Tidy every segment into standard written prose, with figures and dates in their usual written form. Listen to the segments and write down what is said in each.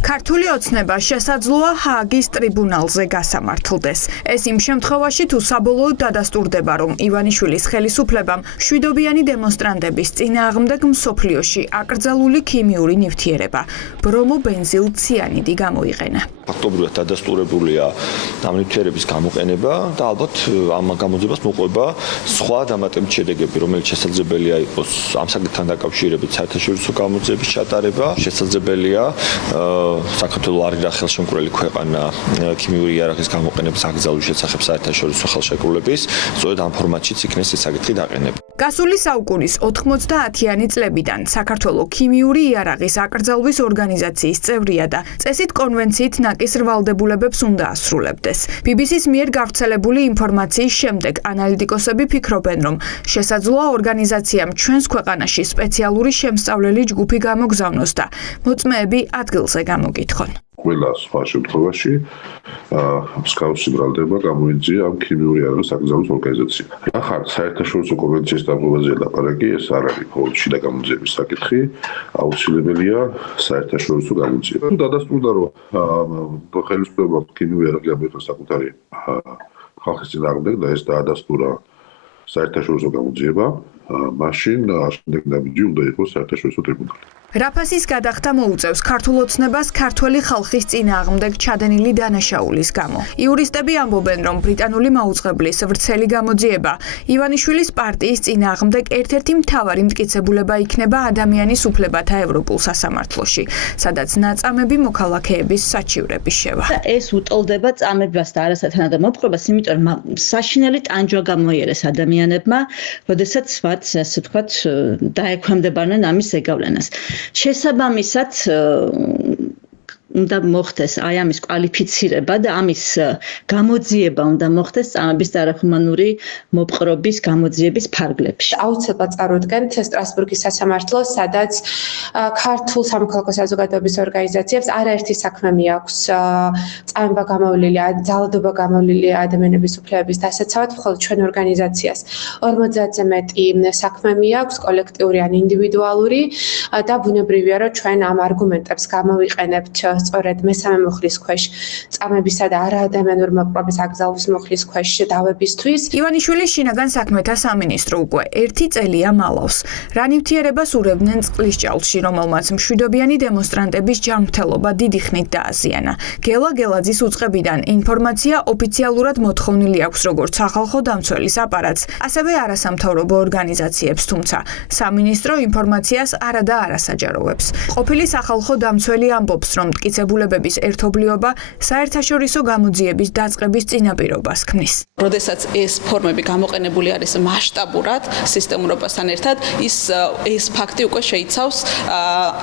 ქართული ოცნება შესაძლოა ჰააგის ტრიბუნალზე გასამართლდეს. ეს იმ შემთხვევაში, თუ საბოლოოდ დადასტურდება, რომ ივანიშვილის ხელისუფლებამ მშვიდობიანი დემონსტრანტების წინააღმდეგ მსოფლიოში აკრძალული ქიმიური ნივთიერება ბრომობენზილციანიდი გამოიყენა. ფაქტობრივად დადასტურებულია ამ ნივთიერების გამოყენება და ალბათ ამ გამოძებას მოყვება სხვა დამატებითი შედეგები, რომელიც შესაძლებელია იყოს ამ საკითხთან დაკავშირებით საერთაშორისო გამოძიების ჩატარება, შესაძლებელია საქართველოს არ yra ხელშემკვრელი ქვეყანა ქიმიური იარაღის გამოყენების აკრძალვის შესახებ საერთაშორისო ხელშეკრულების, სწორედ ამ ფორმატშიც იქნეს ეს საკითხი დაყენებული. გასული საუკუნის 90-იანი წლებიდან საქართველოს ქიმიური იარაღის აკრძალვის ორგანიზაციის წევრია და წესით კონვენციით ნაკისრ ვალდებულებებს უნდა ასრულებდეს. BBC-ს მიერ გავრცელებული ინფორმაციის შემდეგ ანალიტიკოსები ფიქრობენ, რომ შესაძლოა ორგანიზაციამ ჩვენს ქვეყანაში სპეციალური შემსწავლელი ჯგუფი გამოგზავნოს და მოწმეები ადგილზე გამოგითხონ. ყველა სხვა შემთხვევაში მსგავსი ბრალდება გამოიწვია ამ ქიმიური იარაღის აკრძალვის ორგანიზაცია. ახალ საერთაშორისო კონვენციის დარღვევაზე ლაპარაკი, ეს არ არის მხოლოდ შიდა გამოძიების საკითხი, აუცილებელია საერთაშორისო გამოძიება. დადასტურდა, რომ ხელისუფლებამ ქიმიური იარაღი გამოიყენოს საკუთარი ხალხის წინააღმდეგ და ეს დაადასტურა საერთაშორისო გამოძიება, მაშინ შემდეგ ნაბიჯი უნდა იყოს საერთაშორისო ტრიბუნალში. რაფასის გადახდა მოუწევს ქართულ ოცნებას ქართველი ხალხის წინააღმდეგ ჩადენილი დანაშაულის გამო. იურისტები ამბობენ, რომ ბრიტანული მაუწყებლის ვრცელი გამოძიება ივანიშვილის პარტიის წინააღმდეგ ერთ-ერთი მთავარი მტკიცებულება იქნება ადამიანის უფლებათა ევროპულ სასამართლოში, სადაც ნაწამები მოქალაქეების საჩივრების შევა. ეს უტოლდება წამებას და არასათანადო მოპყრობას, იმიტომ რომ საშინელი ტანჯვა გამოიერეს ადამიანებმა, როდესაც მათ ასე ვთქვათ, დაექვემდებარნენ ამის ზეგავლენას. შესაბამისად უნდა მოხდეს აი ამის კვალიფიცირება და ამის გამოძიება უნდა მოხდეს წამების დარახვმანური მოპყრობის გამოძიების ფარგლებში. აუცილებლად წარუდგენთ სტრასბურგის სასამართლოს, სადაც ქართულ სამოქალაქო საზოგადოების ორგანიზაციებს არაერთი საქმე მიაქვს წამება გამოვლილი, ძალადობა გამოვლილი ადამიანების უფლებების დასაცავად, მხოლოდ ჩვენ ორგანიზაციას 50-ზე მეტი საქმე მიაქვს, კოლექტიური ან ინდივიდუალური და ბუნებრივია, რომ ჩვენ ამ არგუმენტებს გამოვიყენებთ სწორედ მესამე მუხლის ქვეშ წამებისა და არაადამიანური მოპყრობის აკრძალვის მუხლის ქვეშ დავებისთვის. ივანიშვილის შინაგან საქმეთა სამინისტრო უკვე 1 წელია მალავს. რა ნივთიერებას ურევდნენ წყლის ჭაულში, რომელმაც მშვიდობიანი დემონსტრანტების ჯანმრთელობა დიდი ხნით დააზიანა. გელა გელაძის უწყებიდან ინფორმაცია ოფიციალურად მოთხოვნილი აქვს როგორც სახალხო დამცველის აპარატს, ასევე არასამთავრობო ორგანიზაციებს, თუმცა სამინისტრო ინფორმაციას არა და არასაჯაროვებს. ყოფილი სახალხო დამცველი ამბობს, რომ მტკიცებულებების ერთობლიობა საერთაშორისო გამოძიების დაწყების წინაპირობას ქმნის. როდესაც ეს ფორმები გამოყენებული არის მასშტაბურად, სისტემურობასთან ერთად, ეს ფაქტი უკვე შეიცავს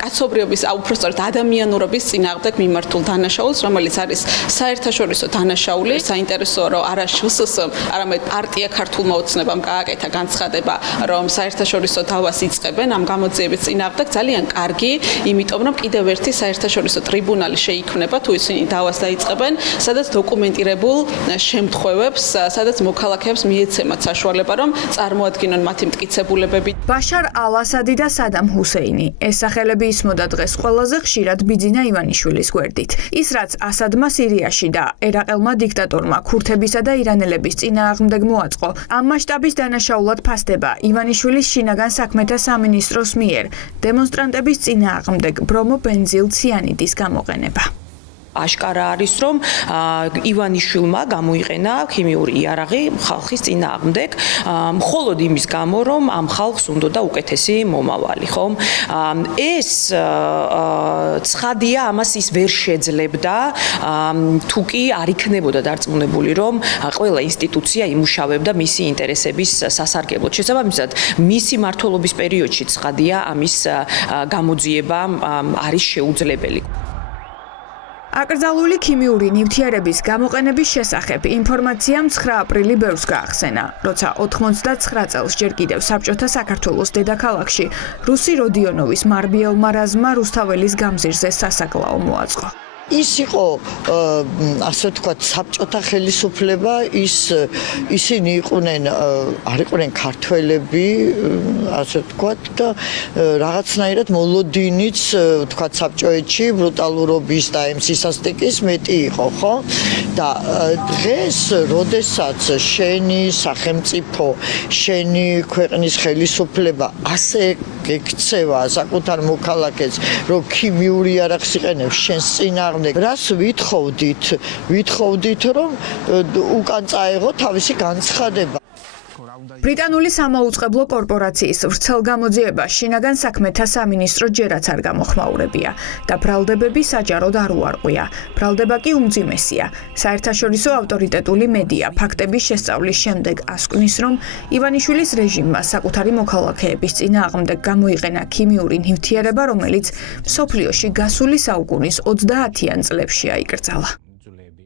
კაცობრიობის, უпростоრად ადამიანურობის წინააღმდეგ მიმართულ დანაშაულს, რომელიც არის საერთაშორისო დანაშაული. საინტერესოა, რომ არა შსს-ს, არამედ პარტია ქართულმა ოცნებამ გააკეთა განცხადება, რომ საერთაშორისო დავას იწყებენ ამ გამოძიების წინააღმდეგ. ძალიან კარგი, იმიტომ რომ კიდევ ერთი საერთაშორისო ტრიბუნალი შეიქმნება, თუ ისინი დავას დაიწყებენ, სადაც დოკუმენტირებულ შემთხვევებს, სადაც მოქალაქეებს მიეცემათ საშუალება, რომ წარმოადგინონ მათი მტკიცებულებები. ბაშარ ალ-ასადი და სადამ ჰუსეინი. ეს სახელები ისმოდა დღეს ყველაზე ხშირად ბიძინა ივანიშვილის გვერდით. ის, რაც ასადმა სირიაში და ერაყელმა დიქტატორმა ქურთებისა და ირანელების წინააღმდეგ მოაწყო, ამ მასშტაბის დანაშაულად ფასდება ივანიშვილის შინაგან საქმეთა სამინისტროს მიერ დემონსტრანტების წინააღმდეგ ბრომობენზილციანიდის გამოყენება. აშკარა არის, რომ ივანიშვილმა გამოიყენა ქიმიური იარაღი ხალხის წინააღმდეგ, მხოლოდ იმის გამო, რომ ამ ხალხს უნდოდა უკეთესი მომავალი, ხომ? ეს ცხადია, ამას ის ვერ შეძლებდა, თუ კი არ იქნებოდა დარწმუნებული, რომ ყველა ინსტიტუცია იმუშავებდა მისი ინტერესების სასარგებლოდ. შესაბამისად, მისი მმართველობის პერიოდში ცხადია, ამის გამოძიება არის შეუძლებელი. აკრძალული ქიმიური ნივთიერების გამოყენების შესახებ ინფორმაციამ 9 აპრილი ბევრს გაახსენა, როცა 99 წელს ჯერ კიდევ საბჭოთა საქართველოს დედაქალაქში რუსი როდიონოვის მარბიელმა რაზმმა რუსთაველის გამზირზე სასაკლაო მოაწყო. ის იყო ასე ვთქვათ საბჭოთა ხელისუფლება, ისინი იყვნენ არ იყვნენ ქართველები, ასე ვთქვათ და რაღაცნაირად მოლოდინიც ვთქვათ საბჭოეთში ბრუტალურობის და იმ სისასტიკის მეტი იყო, ხო? და დღეს, როდესაც შენი სახელმწიფო, შენი ქვეყნის ხელისუფლება ასე გექცევა საკუთარ მოქალაქეს, რომ ქიმიური იარაღს იყენებს შენს წინააღმდეგ, რას ვითხოვდით, რომ უკან წაეღო თავისი განცხადება. ბრიტანული სამაუწყებლო კორპორაციის ვრცელ გამოძიებას შინაგან საქმეთა სამინისტრო ჯერაც არ გამოხმაურებია და ბრალდებები საჯაროდ არ უარყვია. ბრალდება კი უმძიმესია. საერთაშორისო ავტორიტეტული მედია ფაქტების შესწავლის შემდეგ ასკვნის, რომ ივანიშვილის რეჟიმმა საკუთარი მოქალაქეების წინააღმდეგ გამოიყენა ქიმიური ნივთიერება, რომელიც მსოფლიოში გასული საუკუნის 30-იან წლებში აიკრძალა.